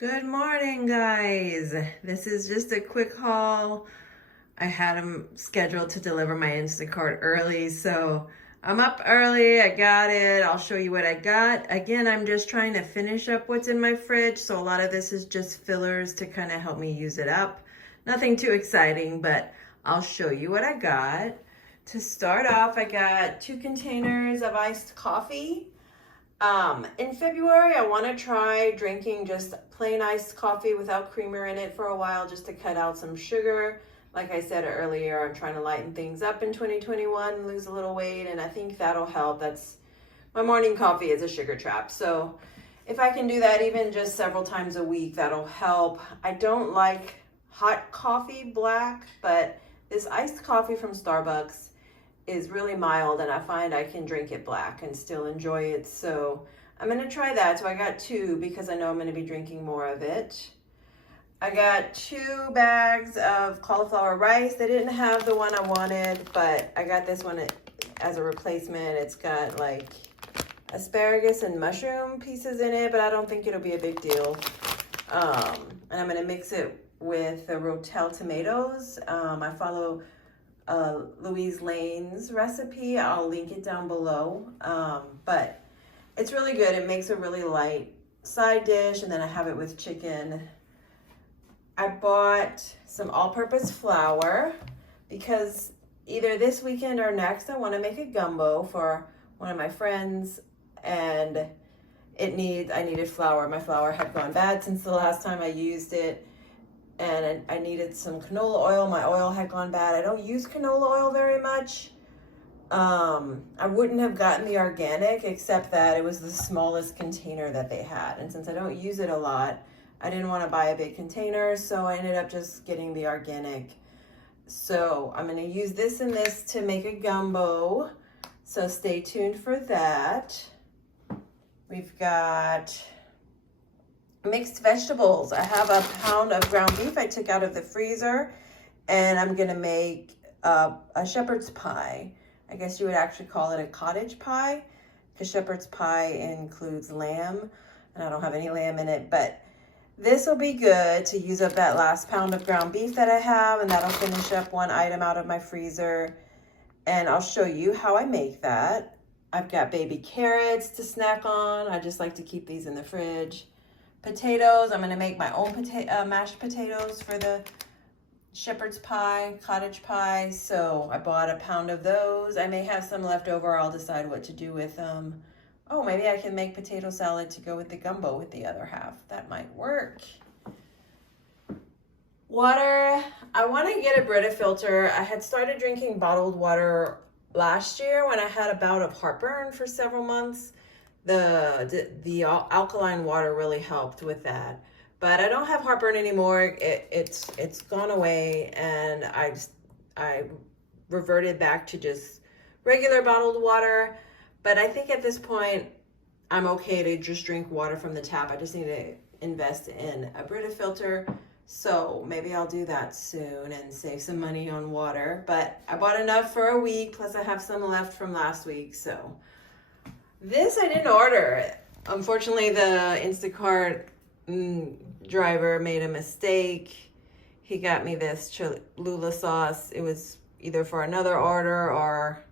Good morning, guys. This is just a quick haul. I had them scheduled to deliver my Instacart early, so I'm up early. I got it. I'll show you what I got. Again, I'm just trying to finish up what's in my fridge, so a lot of this is just fillers to kind of help me use it up. Nothing too exciting, but I'll show you what I got. To start off, I got 2 containers of iced coffee. In February, I want to try drinking just plain iced coffee without creamer in it for a while, just to cut out some sugar. Like I said earlier, I'm trying to lighten things up in 2021, lose a little weight, and I think that'll help. That's my morning coffee is a sugar trap. So if I can do that even just several times a week, that'll help. I don't like hot coffee black, but this iced coffee from Starbucks is really mild, and I find I can drink it black and still enjoy it. So I'm going to try that. So I got 2 because I know I'm going to be drinking more of it. I got 2 bags of cauliflower rice. They didn't have the one I wanted, but I got this one as a replacement. It's got like asparagus and mushroom pieces in it, but I don't think it'll be a big deal. And I'm going to mix it with the Rotel tomatoes. I follow Louise Lane's recipe. I'll link it down below. But it's really good. It makes a really light side dish, and then I have it with chicken. I bought some all-purpose flour because either this weekend or next I want to make a gumbo for one of my friends, and I needed flour. My flour had gone bad since the last time I used it, and I needed some canola oil. My oil had gone bad. I don't use canola oil very much. I wouldn't have gotten the organic, except that it was the smallest container that they had. And since I don't use it a lot, I didn't want to buy a big container, so I ended up just getting the organic. So I'm going to use this and this to make a gumbo. So stay tuned for that. We've got mixed vegetables. I have a pound of ground beef I took out of the freezer, and I'm gonna make a shepherd's pie. I guess you would actually call it a cottage pie, because shepherd's pie includes lamb, and I don't have any lamb in it, but this will be good to use up that last pound of ground beef that I have, and that'll finish up one item out of my freezer, and I'll show you how I make that. I've got baby carrots to snack on. I just like to keep these in the fridge. Potatoes, I'm going to make my own mashed potatoes for the shepherd's pie, cottage pie. So I bought a pound of those. I may have some left over. I'll decide what to do with them. Oh, maybe I can make potato salad to go with the gumbo with the other half. That might work. Water, I want to get a Brita filter. I had started drinking bottled water last year when I had a bout of heartburn for several months. The alkaline water really helped with that, but I don't have heartburn anymore. It's gone away, and I reverted back to just regular bottled water. But I think at this point I'm okay to just drink water from the tap. I just need to invest in a Brita filter, so maybe I'll do that soon and save some money on water. But I bought enough for a week, plus I have some left from last week. So this I didn't order. Unfortunately, the Instacart driver made a mistake. He got me this Cholula sauce. It was either for another order or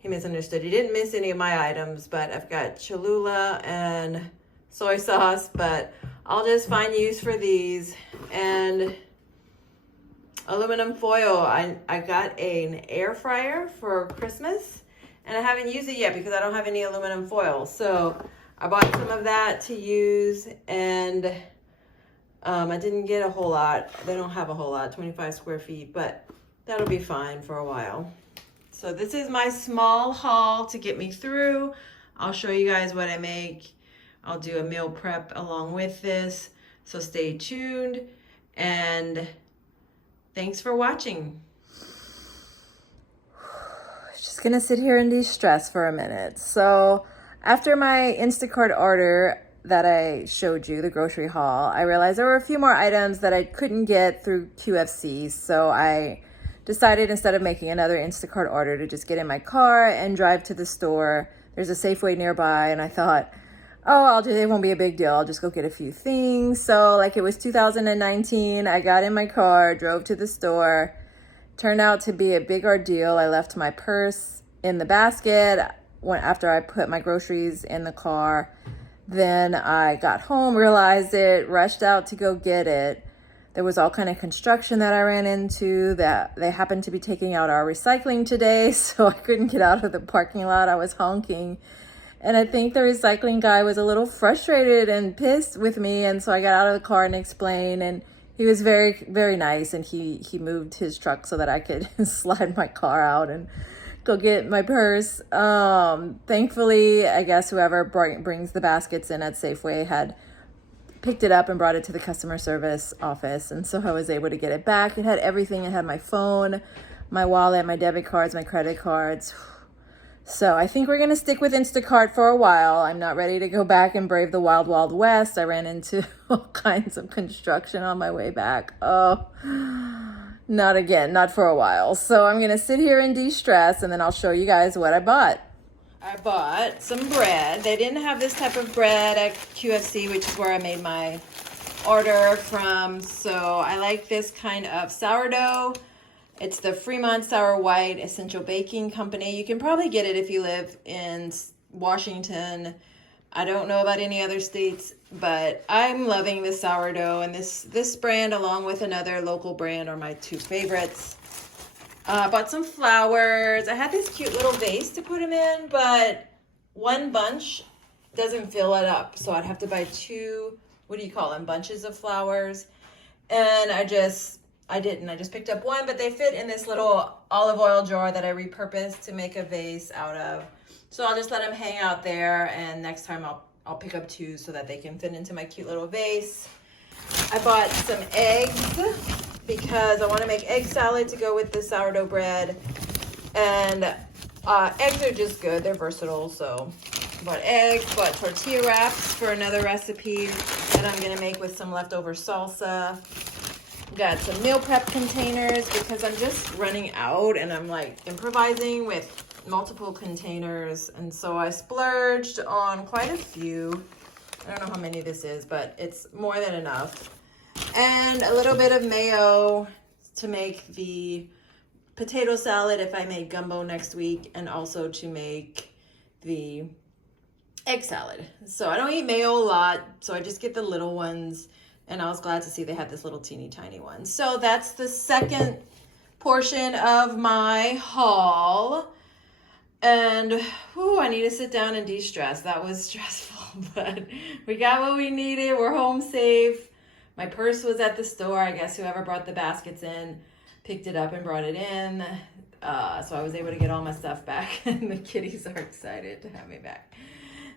he misunderstood. He didn't miss any of my items, but I've got Cholula and soy sauce, but I'll just find use for these. And aluminum foil. I got an air fryer for Christmas, and I haven't used it yet because I don't have any aluminum foil. So I bought some of that to use, and I didn't get a whole lot. They don't have a whole lot, 25 square feet, but that'll be fine for a while. So this is my small haul to get me through. I'll show you guys what I make. I'll do a meal prep along with this. So stay tuned, and thanks for watching. Just gonna sit here and de-stress for a minute. So after my Instacart order that I showed you, the grocery haul, I realized there were a few more items that I couldn't get through QFC. So I decided, instead of making another Instacart order, to just get in my car and drive to the store. There's a Safeway nearby, and I thought oh, it won't be a big deal. I'll just go get a few things. So like it was 2019, I got in my car, drove to the store. Turned out to be a big ordeal. I left my purse in the basket after I put my groceries in the car. Then I got home, realized it, rushed out to go get it. There was all kind of construction that I ran into, that they happened to be taking out our recycling today, so I couldn't get out of the parking lot. I was honking. And I think the recycling guy was a little frustrated and pissed with me, and so I got out of the car and explained, and he was very, very nice, and he moved his truck so that I could slide my car out and go get my purse. Thankfully, I guess whoever brings the baskets in at Safeway had picked it up and brought it to the customer service office, and so I was able to get it back. It had everything. It had my phone, my wallet, my debit cards, my credit cards. So I think we're going to stick with Instacart for a while. I'm not ready to go back and brave the wild, wild west. I ran into all kinds of construction on my way back. Oh, not again, not for a while. So I'm going to sit here and de-stress, and then I'll show you guys what I bought. I bought some bread. They didn't have this type of bread at QFC, which is where I made my order from. So I like this kind of sourdough. It's the Fremont Sour White Essential Baking Company. You can probably get it if you live in Washington. I don't know about any other states, but I'm loving this sourdough. And this brand, along with another local brand, are my two favorites. Bought some flowers. I had this cute little vase to put them in, but one bunch doesn't fill it up. So I'd have to buy two, what do you call them, bunches of flowers. And I didn't. I just picked up one, but they fit in this little olive oil jar that I repurposed to make a vase out of. So I'll just let them hang out there, and next time I'll pick up two so that they can fit into my cute little vase. I bought some eggs because I want to make egg salad to go with the sourdough bread. And eggs are just good. They're versatile. So I bought eggs, bought tortilla wraps for another recipe that I'm going to make with some leftover salsa. Got some meal prep containers because I'm just running out, and I'm like improvising with multiple containers. And so I splurged on quite a few. I don't know how many this is, but it's more than enough. And a little bit of mayo to make the potato salad if I make gumbo next week, and also to make the egg salad. So I don't eat mayo a lot, so I just get the little ones. And I was glad to see they had this little teeny tiny one. So that's the second portion of my haul. And I need to sit down and de-stress. That was stressful, but we got what we needed. We're home safe. My purse was at the store. I guess whoever brought the baskets in picked it up and brought it in. So I was able to get all my stuff back, and the kitties are excited to have me back.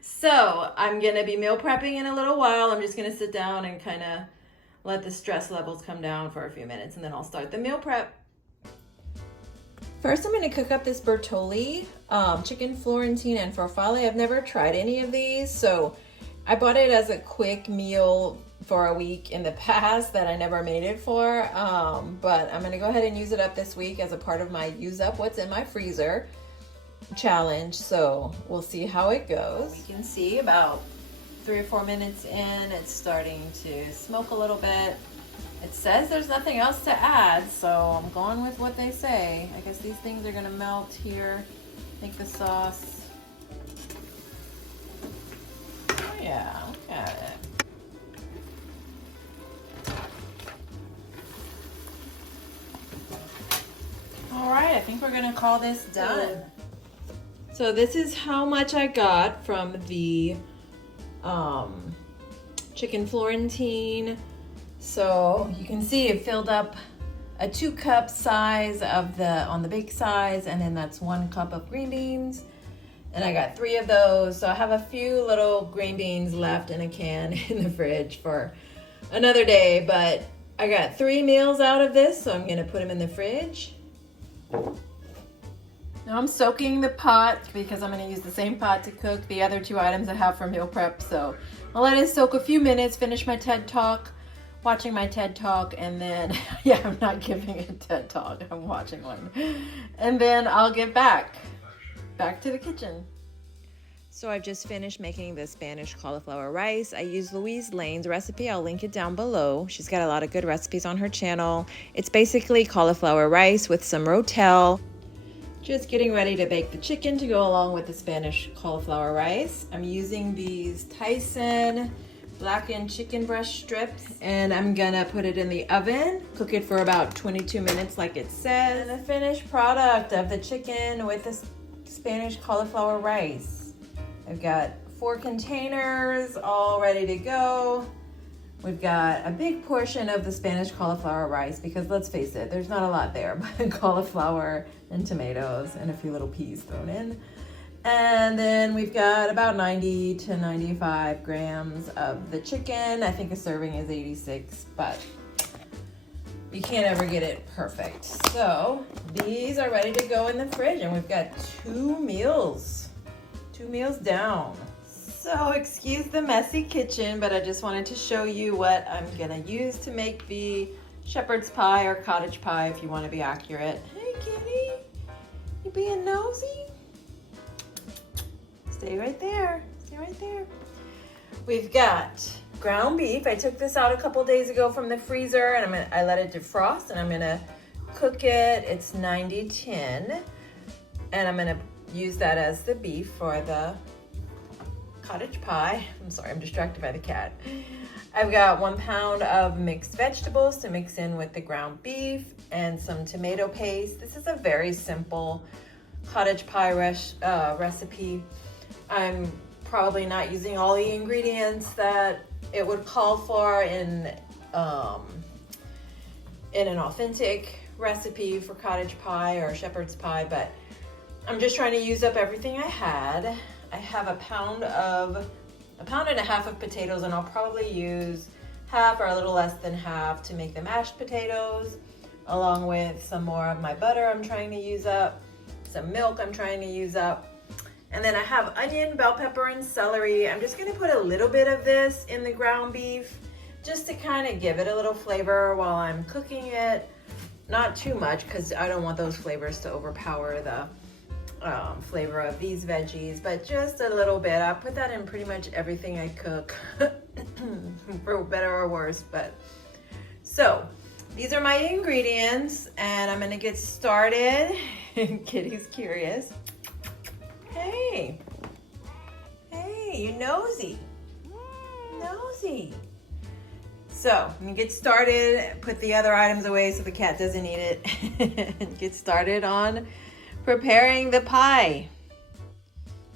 So I'm going to be meal prepping in a little while. I'm just going to sit down and kind of let the stress levels come down for a few minutes, and then I'll start the meal prep. First, I'm going to cook up this Bertolli chicken Florentine and farfalle. I've never tried any of these, so I bought it as a quick meal for a week in the past that I never made it for, but I'm going to go ahead and use it up this week as a part of my use up what's in my freezer challenge. So we'll see how it goes. You can see about 3 or 4 minutes in, it's starting to smoke a little bit. It says there's nothing else to add, so I'm going with what they say. I guess these things are gonna melt here. Make the sauce. Oh yeah, look at it. All right, I think we're gonna call this done. So this is how much I got from the chicken Florentine. So you can see it filled up a 2-cup size on the big size, and then that's 1 cup of green beans. And I got 3 of those. So I have a few little green beans left in a can in the fridge for another day, but I got 3 meals out of this, so I'm gonna put them in the fridge. Now I'm soaking the pot because I'm going to use the same pot to cook the other 2 items I have for meal prep. So I'll let it soak a few minutes, finish my TED Talk, watching my TED Talk, and then, yeah, I'm not giving a TED Talk, I'm watching one. And then I'll get back to the kitchen. So I've just finished making the Spanish cauliflower rice. I used Louise Lane's recipe. I'll link it down below. She's got a lot of good recipes on her channel. It's basically cauliflower rice with some rotel. Just getting ready to bake the chicken to go along with the Spanish cauliflower rice. I'm using these Tyson blackened chicken breast strips, and I'm gonna put it in the oven, cook it for about 22 minutes like it says. And the finished product of the chicken with the Spanish cauliflower rice. I've got 4 containers all ready to go. We've got a big portion of the Spanish cauliflower rice because let's face it, there's not a lot there, but cauliflower and tomatoes and a few little peas thrown in. And then we've got about 90 to 95 grams of the chicken. I think a serving is 86, but you can't ever get it perfect. So these are ready to go in the fridge, and we've got 2 meals down. So excuse the messy kitchen, but I just wanted to show you what I'm gonna use to make the shepherd's pie or cottage pie if you want to be accurate. Hey kitty, you being nosy? Stay right there, stay right there. We've got ground beef. I took this out a couple days ago from the freezer, and I let it defrost, and I'm gonna cook it. It's 90-10, and I'm gonna use that as the beef for the cottage pie. I'm sorry, I'm distracted by the cat. I've got 1 pound of mixed vegetables to mix in with the ground beef and some tomato paste. This is a very simple cottage pie recipe. I'm probably not using all the ingredients that it would call for in an authentic recipe for cottage pie or shepherd's pie, but I'm just trying to use up everything I had. I have a pound and a half of potatoes, and I'll probably use half or a little less than half to make the mashed potatoes, along with some more of my butter I'm trying to use up, some milk I'm trying to use up. And then I have onion, bell pepper, and celery. I'm just gonna put a little bit of this in the ground beef just to kind of give it a little flavor while I'm cooking it. Not too much, because I don't want those flavors to overpower the flavor of these veggies, but just a little bit. I put that in pretty much everything I cook, for better or worse. But so these are my ingredients, and I'm gonna get started. Kitty's curious. Hey, you nosy. So I'm gonna get started, put the other items away so the cat doesn't eat it, and get started on preparing the pie.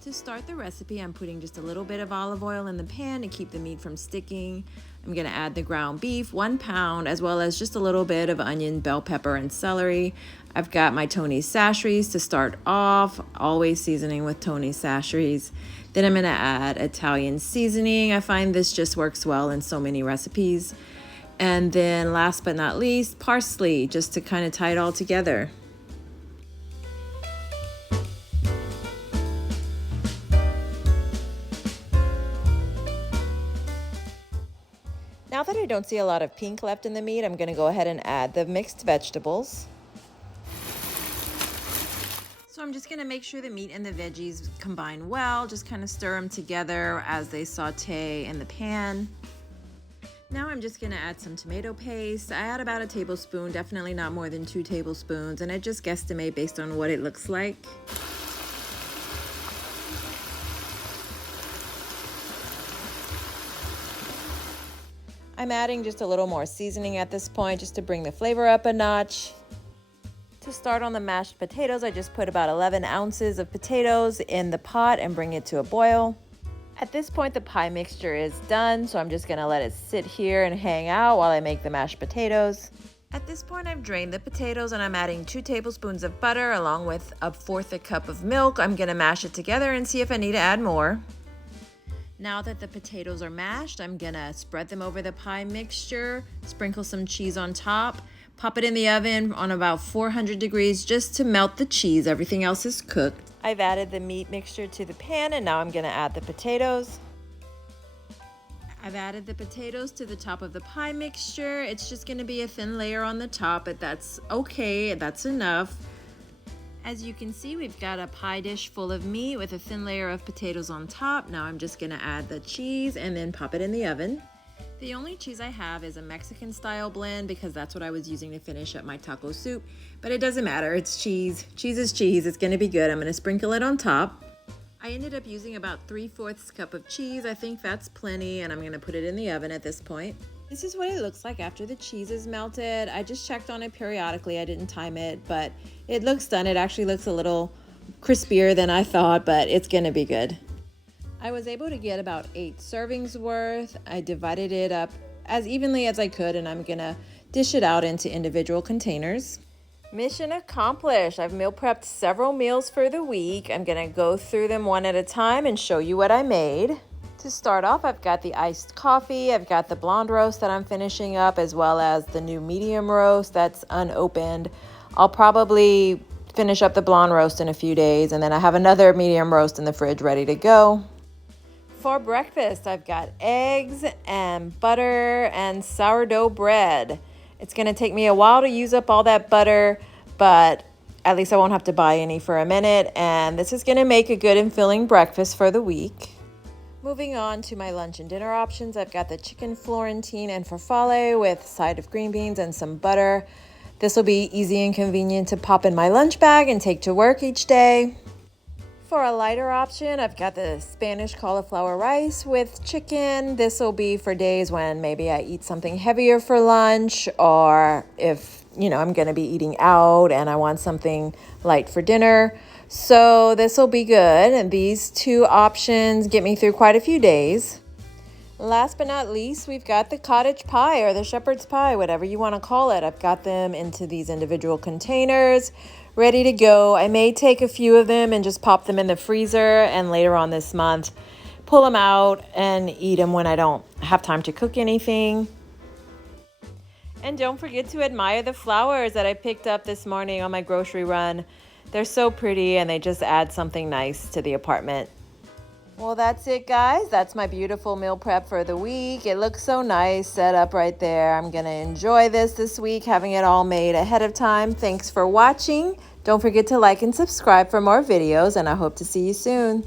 To start the recipe, I'm putting just a little bit of olive oil in the pan to keep the meat from sticking. I'm gonna add the ground beef, 1 pound, as well as just a little bit of onion, bell pepper, and celery. I've got my Tony's Sasheries to start off, always seasoning with Tony's Sasheries. Then I'm gonna add Italian seasoning. I find this just works well in so many recipes. And then last but not least, parsley, just to kind of tie it all together. Now that I don't see a lot of pink left in the meat, I'm gonna go ahead and add the mixed vegetables. So I'm just gonna make sure the meat and the veggies combine well, just kind of stir them together as they saute in the pan. Now I'm just gonna add some tomato paste. I add about 1 tablespoon, definitely not more than 2 tablespoons, and I just guesstimate based on what it looks like. I'm adding just a little more seasoning at this point just to bring the flavor up a notch. To start on the mashed potatoes, I just put about 11 ounces of potatoes in the pot and bring it to a boil. At this point, the pie mixture is done, so I'm just gonna let it sit here and hang out while I make the mashed potatoes. At this point, I've drained the potatoes and I'm adding 2 tablespoons of butter along with 1/4 cup of milk. I'm gonna mash it together and see if I need to add more. Now that the potatoes are mashed, I'm gonna spread them over the pie mixture, sprinkle some cheese on top, pop it in the oven on about 400 degrees just to melt the cheese. Everything else is cooked. I've added the meat mixture to the pan, and now I'm gonna add the potatoes. I've added the potatoes to the top of the pie mixture. It's just gonna be a thin layer on the top, but that's okay, that's enough. As you can see, we've got a pie dish full of meat with a thin layer of potatoes on top. Now I'm just gonna add the cheese and then pop it in the oven. The only cheese I have is a Mexican style blend because that's what I was using to finish up my taco soup, but it doesn't matter, it's cheese. Cheese is cheese, it's gonna be good. I'm gonna sprinkle it on top. I ended up using about 3/4 cup of cheese. I think that's plenty, and I'm gonna put it in the oven at this point. This is what it looks like after the cheese is melted. I just checked on it periodically. I didn't time it, but it looks done. It actually looks a little crispier than I thought, but it's gonna be good. I was able to get about 8 servings worth. I divided it up as evenly as I could, and I'm gonna dish it out into individual containers. Mission accomplished. I've meal prepped several meals for the week. I'm gonna go through them one at a time and show you what I made. To start off, I've got the iced coffee, I've got the blonde roast that I'm finishing up, as well as the new medium roast that's unopened. I'll probably finish up the blonde roast in a few days, and then I have another medium roast in the fridge ready to go. For breakfast, I've got eggs and butter and sourdough bread. It's gonna take me a while to use up all that butter, but at least I won't have to buy any for a minute, and this is gonna make a good and filling breakfast for the week. Moving on to my lunch and dinner options, I've got the chicken Florentine and farfalle with a side of green beans and some butter. This will be easy and convenient to pop in my lunch bag and take to work each day. For a lighter option, I've got the Spanish cauliflower rice with chicken. This will be for days when maybe I eat something heavier for lunch, or if, I'm going to be eating out and I want something light for dinner. So this will be good. And these 2 options get me through quite a few days. Last but not least, we've got the cottage pie or the shepherd's pie, whatever you want to call it. I've got them into these individual containers, ready to go. I may take a few of them and just pop them in the freezer, and later on this month, pull them out and eat them when I don't have time to cook anything. And don't forget to admire the flowers that I picked up this morning on my grocery run. They're so pretty and they just add something nice to the apartment. Well, that's it, guys. That's my beautiful meal prep for the week. It looks so nice set up right there. I'm going to enjoy this week, having it all made ahead of time. Thanks for watching. Don't forget to like and subscribe for more videos, and I hope to see you soon.